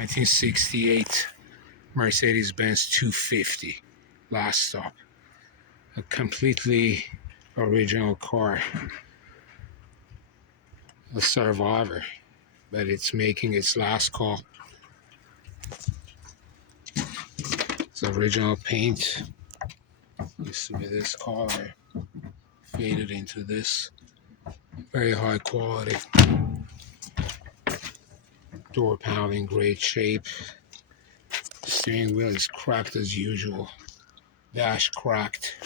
1968 Mercedes-Benz 250. Last stop. A completely original car. A survivor, but it's making its last call. It's original paint. Used to be this color. Faded into this. Very high quality. Door panel in great shape. Steering wheel is cracked as usual. Dash cracked.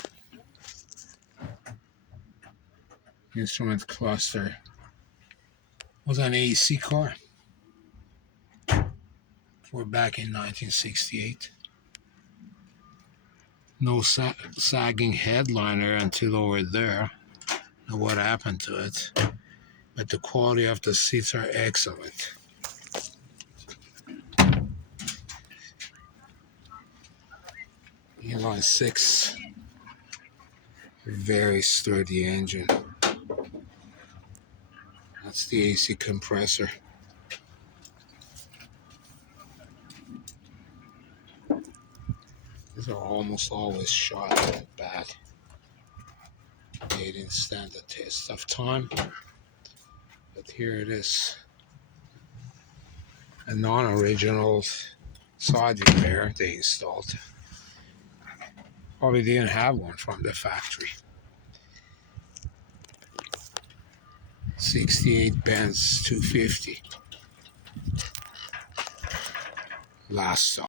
Instrument cluster. Was an AC car. We're back in 1968. No sagging headliner until over there. Know what happened to it. But the quality of the seats are excellent. Inline 6. Very sturdy engine. That's the AC compressor. These are almost always shot bad. They didn't stand the test of time. But here it is. A non-original side view mirror they installed. Probably didn't have one from the factory. 68 Benz 250. Last stop.